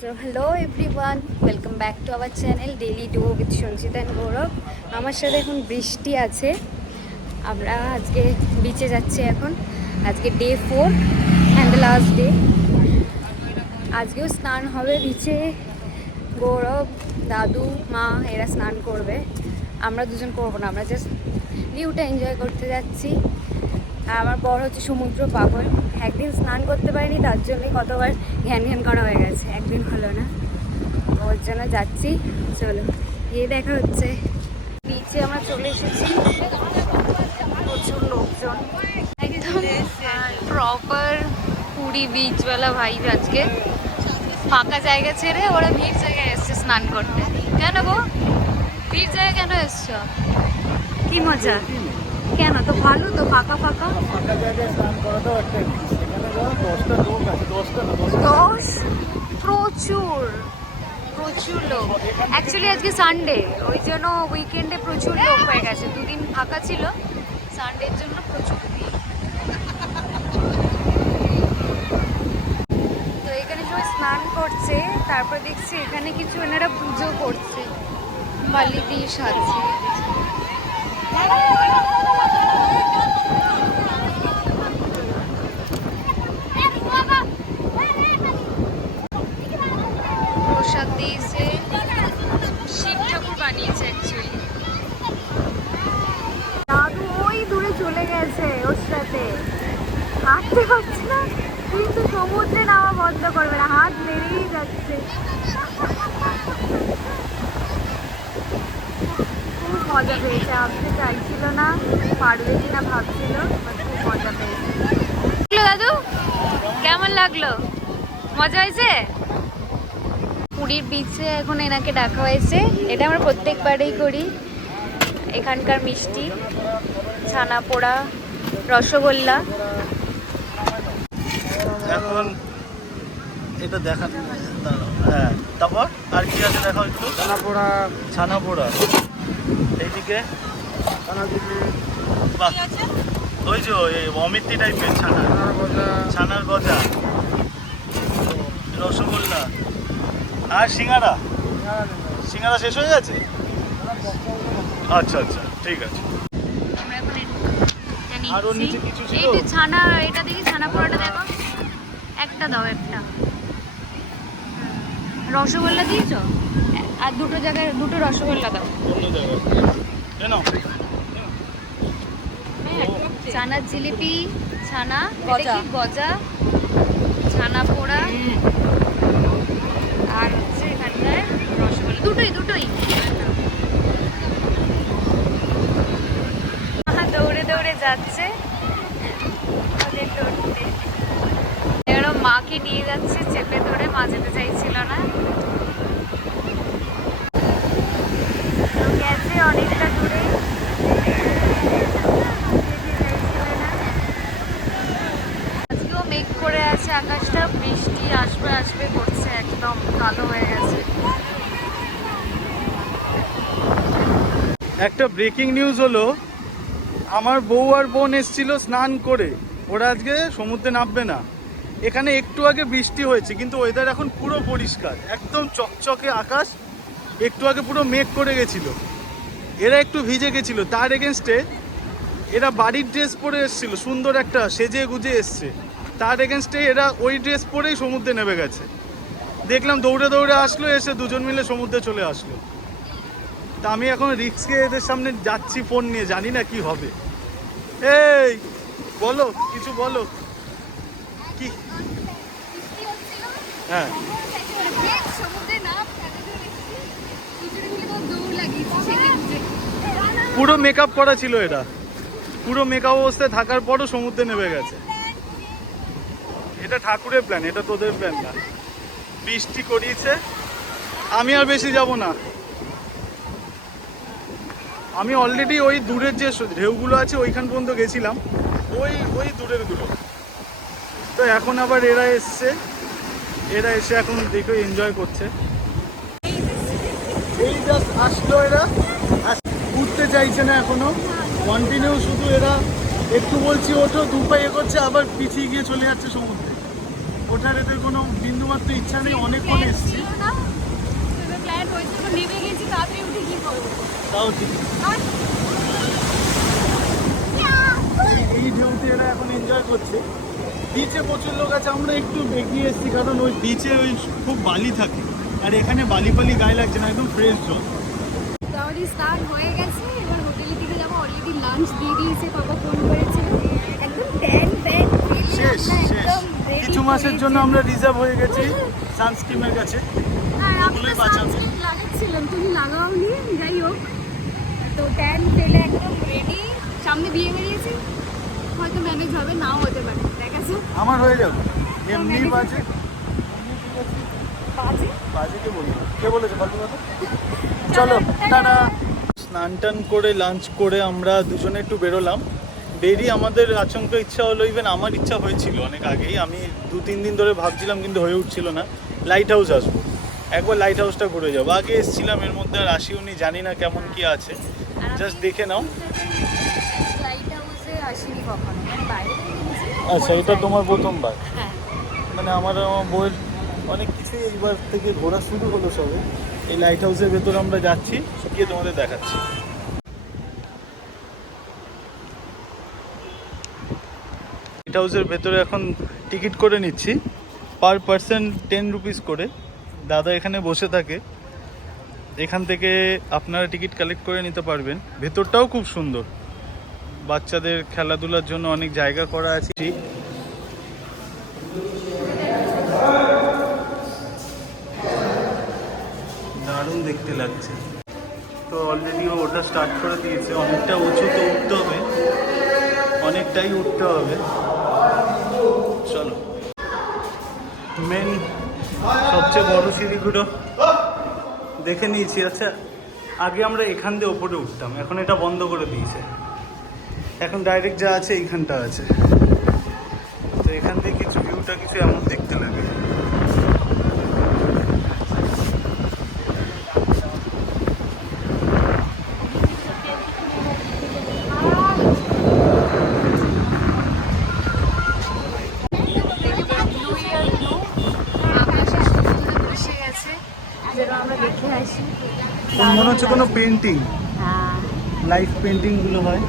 So hello everyone welcome back to our channel daily do with Sanchita and Gaurav আমার সাথে এখন বৃষ্টি আছে। আমরা আজকে বিচে যাচ্ছি এখন। আজকে day four and the last day আজকেও স্নান হবে বিচে গৌরব, দাদু, মা, এরা স্নান করবে। আমরা দুজন করব না, আমরা জাস্ট ভিউটা এনজয় করতে যাচ্ছি। আমার বড় হচ্ছে সমুদ্র পাগল। একদিন স্নান করতে পারিনি তার জন্যই কতবার ঘ্যান ঘ্যান করা হয়ে গেছে। একদিন হলো না। ওর জন্য যাচ্ছি। চলো গিয়ে দেখা হচ্ছে। বিচে আমরা চলে এসেছি। প্রচুর লোকজন। একদম প্রপার পুরী বিচওয়ালা ভাইব আজকে। ফাঁকা জায়গা ছেড়ে ওরা ভিড় জায়গায় এসছে স্নান করতে। কেন গো? ভিড় জায়গায় কেন এসছো? কি মজা? কেন? তো ভালো তো ফাঁকা ফাঁকা? দশ? প্রচুর। প্রচুর লোক। অ্যাকচুয়ালি আজকে সানডে ওই জন্য উইকেন্ডে প্রচুর লোক হয়ে গেছে। দুদিন ফাঁকা ছিল। সানডের জন্য প্রচুর ভিড়। তো এখানে সবাই স্নান করছে। তারপর দেখছি এখানে কিছু এনারা পুজো করছে। বালি দিয়ে সাজছে। ほらほらほら! মজা পেয়েছে। আসতে চাইছিল না পারবে কিনা ভাবছিল খুব মজা পেয়েছে। দাদু কেমন লাগল? মজা হয়েছে? পুরীর বিচে এখন এনাকে ডাকা হয়েছে। এটা আমরা প্রত্যেকবারেই করি। এখানকার মিষ্টি ছানা পোড়া রসগোল্লা। এখন এটা দেখা হ্যাঁ তারপর আর কি আছে দেখাও একটু? ছানা পোড়া ছানা পোড়া এইদিকে। ওই যে ওই অমিত্তি টাইপের ছানা। ছানার গজা। রসগোল্লা। আর সিঙ্গারা? সিঙ্গারা শেষ হয়ে গেছে? আচ্ছা আচ্ছা ঠিক আছে। আর। নিচে কিছু ছিল? এই ছানা এটা দেখি ছানা পোড়াটা দেখো। একটা দাও একটা। রসগোল্লা দিয়েছ? আর দুটো জায়গায় দুটো রসগোল্লা দাও। ছানার জিলিপি ছানা গজা। ছানা পোড়া। আর হচ্ছে এখানটায় রসগোল্লা। দুটোই দুটোই। দৌড়ে দৌড়ে যাচ্ছে। মাকে নিয়ে যাচ্ছে চেপে ধরে মা যেতে চাইছিল না তো গেছে অনেকটা দূরে আজকেও মেঘ করে আছে আকাশটা বৃষ্টি আসবে আসবে করছে একদম কালো হয়ে গেছে একটা ব্রেকিং নিউজ হলো, আমার বউ আর বোন এসেছিল স্নান করে। ওরা আজকে সমুদ্রে নামবে না। এখানে একটু আগে বৃষ্টি হয়েছে, কিন্তু ওয়েদার এখন পুরো পরিষ্কার। একদম চকচকে আকাশ, একটু আগে পুরো মেঘ করে গেছিল। এরা একটু ভিজে গেছিল, তার এগেনস্টে এরা বাড়ির ড্রেস পরে এসেছিল, সুন্দর একটা সেজে গুজে এসছে। তার এগেনস্টে এরা ওই ড্রেস পরেই সমুদ্রে নেমে গেছে। দেখলাম দৌড়ে দৌড়ে আসলো, এসে দুজন মিলে সমুদ্রে চলে আসলো। তা আমি এখন রিক্সকে এদের সামনে যাচ্ছি, ফোন নিয়ে জানি না কি হবে। এই, বলো, কিছু বলো। কি? হ্যাঁ। পুরো মেকআপ করা ছিল এটা। পুরো মেকআপ অবস্থায় থাকার পরও সমুদ্রে নেমে গেছে। এটা ঠাকুরের প্ল্যান এটা তোদের প্ল্যান না। বৃষ্টি করিয়েছে। আমি আর বেশি যাব না। আমি অলরেডি ওই দূরের যে ঢেউগুলো আছে, ওইখান পর্যন্ত গেছিলাম। ওই ওই দূরেরগুলো তো এখন আবার এরা এসছে। এরা এসে এখন দেখে এনজয় করছে। এই জাস্ট আসলো এরা। উঠতে চাইছে না এখনও। কন্টিনিউ শুধু এরা। একটু বলছি, ওঠো, দু পায়ে করছে আবার পিছিয়ে গিয়ে চলে যাচ্ছে সমুদ্রে। ওঠার এদের কোনো বিন্দুমাত্র ইচ্ছা নেই, অনেকক্ষণ এসছি প্ল্যান হয়েছে তো নেমে গেছি তাড়াতাড়ি উঠে কি করব তাও ঠিক। এই- এই ঢেউতে এরা এখন এনজয় করছে। বিচে প্রচুর লোক আছে আমরা একটু এগিয়ে এসেছি কারণ ওই বিচে ওই খুব বালি থাকে। আর এখানে বালি গায়ে লাগছে না একদম ফ্রেশ জল। তো আমাদের স্নান হয়ে গেছে এবার হোটেলের দিকে যাব অলরেডি লাঞ্চ দিয়ে দিয়েছে বাবা ফোন করেছিল একদম ট্যান ফ্যান শেষ শেষ। কিছু মাসের জন্য আমরা রিজার্ভ হয়ে গেছি সানস্ক্রিমের কাছে। হ্যাঁ আমি ওগুলোই তো সানস্ক্রিন লাগাচ্ছিলাম তুমি লাগাওনি? যাই হোক। তো ট্যান ফেলে একদম রেডি সামনে বিয়ে বেরিয়েছে। হয়তো ম্যানেজ হবে নাও হতে পারে দেখা যাক। আমার হয়ে যাবে। এমনি বাজে। বাজে? বাজে কে বলি কে বলেছে? ফালতু কথা চলো টাটা। স্নান টান করে লাঞ্চ করে আমরা দুজনে একটু বেরোলাম। বেরিয়ে আমাদের আচমকা ইচ্ছা হলো ইভেন আমার ইচ্ছা হয়েছিল অনেক আগেই। আমি দু তিন দিন ধরে ভাবছিলাম কিন্তু হয়ে উঠছিল না। লাইট হাউস আসব। একবার লাইট হাউসটা ঘুরে যাব। আগে এসেছিলাম এর মধ্যে আর আসি উনি জানি না কেমন কি আছে। জাস্ট দেখে নাও। আচ্ছা এটা তোমার প্রথমবার? মানে আমার বইয়ের অনেক কিছুই এইবার থেকে ঘোরা শুরু হলো সবে। এই লাইট হাউসের ভেতর আমরা যাচ্ছি, গিয়ে তোমাদের দেখাচ্ছি। লাইট হাউসের ভেতরে এখন টিকিট করে নিচ্ছি। পার পার্সন টেন রুপিস করে। দাদা এখানে বসে থাকে। এখান থেকে আপনারা টিকিট কালেক্ট করে নিতে পারবেন। ভেতরটাও খুব সুন্দর। বাচ্চাদের খেলাধুলার জন্য অনেক জায়গা করা আছে। দারুণ দেখতে লাগছে। তো অলরেডি ওটা স্টার্ট করে দিয়েছে। অনেকটা উঁচু তো উঠতে হবে। অনেকটাই উঠতে হবে। চলো। মেন সবচেয়ে বড় সিঁড়িগুলো দেখে নিয়েছি আচ্ছা আগে আমরা এখান দিয়ে ওপরে উঠতাম, এখন এটা বন্ধ করে দিয়েছে। এখন ডাইরেক্ট যা আছে এইখানটা আছে। মনে হচ্ছে কোনো পেন্টিং লাইফ পেন্টিংগুলো হয়।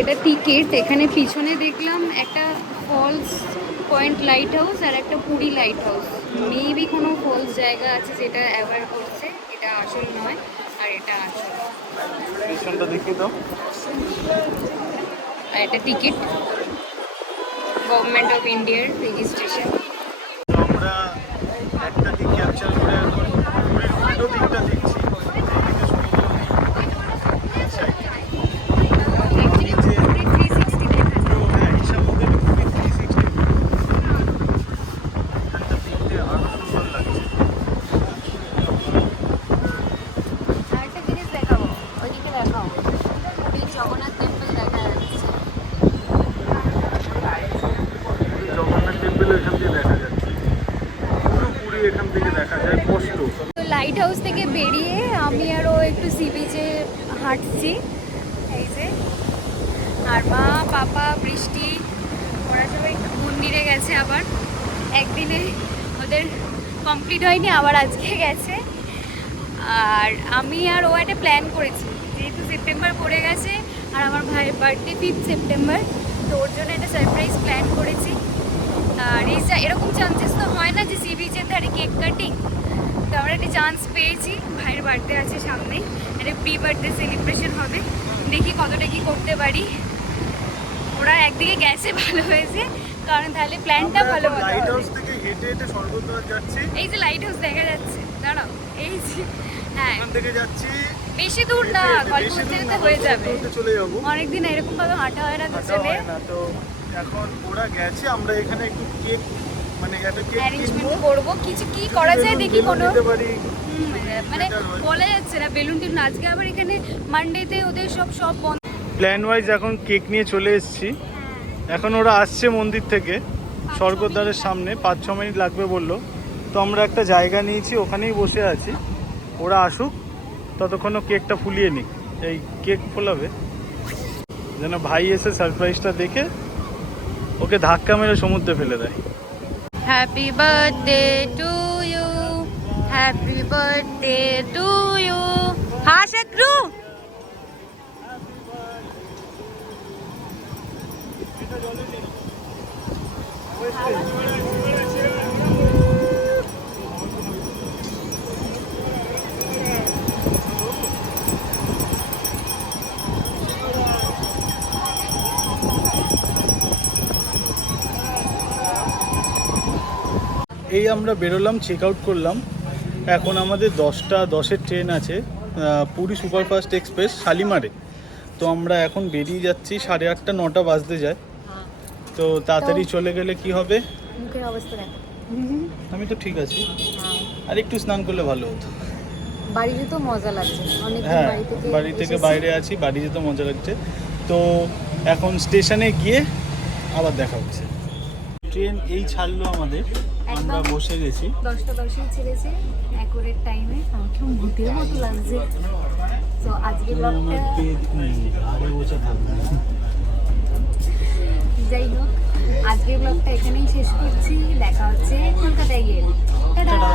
এটা টিকিট এখানে পিছনে দেখলাম একটা ফলস পয়েন্ট লাইট হাউস আর একটা পুরী লাইট হাউস মেবি কোনো ফলস জায়গা আছে যেটা অ্যাভয়েড করছে এটা আসল নয়। পেছনটা দেখি তো আর এটা টিকিট। গভর্নমেন্ট অফ ইন্ডিয়ার রেজিস্ট্রেশন আমরা একটা দিক ক্যাপচার করে এখন পুরীর উল্টো দিকটা দেখছি এইদিকে সমুদ্র নেই। এই side এ। অ্যাকচুয়ালি পুরী থ্রি সিক্সটি দেখা যায় তো হ্যাঁ, হিসাব মতো এটা পুরী 360 এখানটা দেখতে আরও সুন্দর লাগছে। আর একটা জিনিস দেখাবো ওইদিকে দেখাও পুরী জগন্নাথ টেম্পল দেখা যাচ্ছে জগন্নাথ টেম্পল এখান থেকে দেখা যাচ্ছে পুরো পুরী এখান থেকে দেখা যায় স্পষ্ট তো লাইট বেরিয়ে আমি আরও একটু সি বিচে হাঁটছি। এই যে। আর মা, পাপা, বৃষ্টি, ওরা সবাই মন্দিরে গেছে আবার। একদিনে ওদের কমপ্লিট হয়নি, আবার আজকে গেছে। আর আমি আর ও একটা প্ল্যান করেছি, যেহেতু সেপ্টেম্বর পড়ে গেছে, আর আমার ভাইয়ের বার্থডে ফিফথ সেপ্টেম্বর তো ওর জন্য একটা সারপ্রাইজ প্ল্যান করেছি। যা- এরকম চান্সেস তো হয় না যে সি বিচের ধারে কেক কাটিং তো আমরা একটা চান্স পেয়েছি ভাইয়ের বার্থডে আছে সামনে। একটা প্রি বার্থডে সেলিব্রেশন হবে। দেখি কতটা কি করতে পারি। ওরা একদিকে গেছে ভালো হয়েছে। কারণ তাহলে প্ল্যানটা ভালো মতো লাইট হবে। হাউস থেকে হেঁটে হেঁটে স্বর্গদ্বার যাচ্ছি। এই যে লাইট হাউস দেখা যাচ্ছে। দাঁড়াও এই যে হ্যাঁ। এখান থেকে যাচ্ছি। বেশি দূর না গল্প করতে হয়ে যাবে। চলে অনেকদিন এরকম ভাবে হাঁটা হয় না দুজনে। না তো। এখন ওরা গেছে আমরা এখানে একটু কেক মানে একটা কেক অ্যারেঞ্জমেন্ট করব। কিছু কি করা যায় দেখি কোনো? মানে বলা যাচ্ছে না বেলুন টেলুন। আজকে আবার এখানে মানডেতে ওদের সব সব বন্ধ। প্ল্যান ওয়াইজ এখন কেক নিয়ে চলে এসেছি। এখন ওরা আসছে মন্দির থেকে স্বর্গদ্বারের সামনে পাঁচ ছ মিনিট লাগবে বলল। তো আমরা একটা জায়গা নিয়েছি ওখানেই বসে আছি। ওরা আসুক ততক্ষণও কেকটা ফুলিয়ে নিক। এই কেক ফোলাবে। যেন ভাই এসে সারপ্রাইজটা দেখে ওকে ধাক্কা মেরে সমুদ্রে ফেলে দেয়। Happy birthday to you happy birthday to you হাস একটু এই আমরা বেরোলাম চেক আউট করলাম। এখন আমাদের দশটা দশের ট্রেন আছে পুরী সুপারফাস্ট এক্সপ্রেস শালিমারে। তো আমরা এখন বেরিয়ে যাচ্ছি সাড়ে আটটা নটা বাজতে যায়। তো তাড়াতাড়ি চলে গেলে কি হবে? মুখের অবস্থা দেখো। আমি তো ঠিক আছি। আর একটু স্নান করলে ভালো হতো। বাড়িতে তো মজা লাগছে। অনেক হ্যাঁ বাড়ি থেকে। বাইরে আছি বাড়ি যেতে মজা লাগছে। তো এখন স্টেশনে গিয়ে আবার দেখা হচ্ছে। ট্রেন এই ছাড়লো আমাদের। আমরা বসে গেছি। দশটা দশেই ছেড়েছে অ্যাকুরেট টাইমে আমাকে ভূতের মতো লাগছে। তো আজকে ব্লগটা বসে থাকব। যাই হোক আজকের ব্লগটা এখানেই শেষ করছি। দেখা হচ্ছে কলকাতায় গিয়ে। টাটা।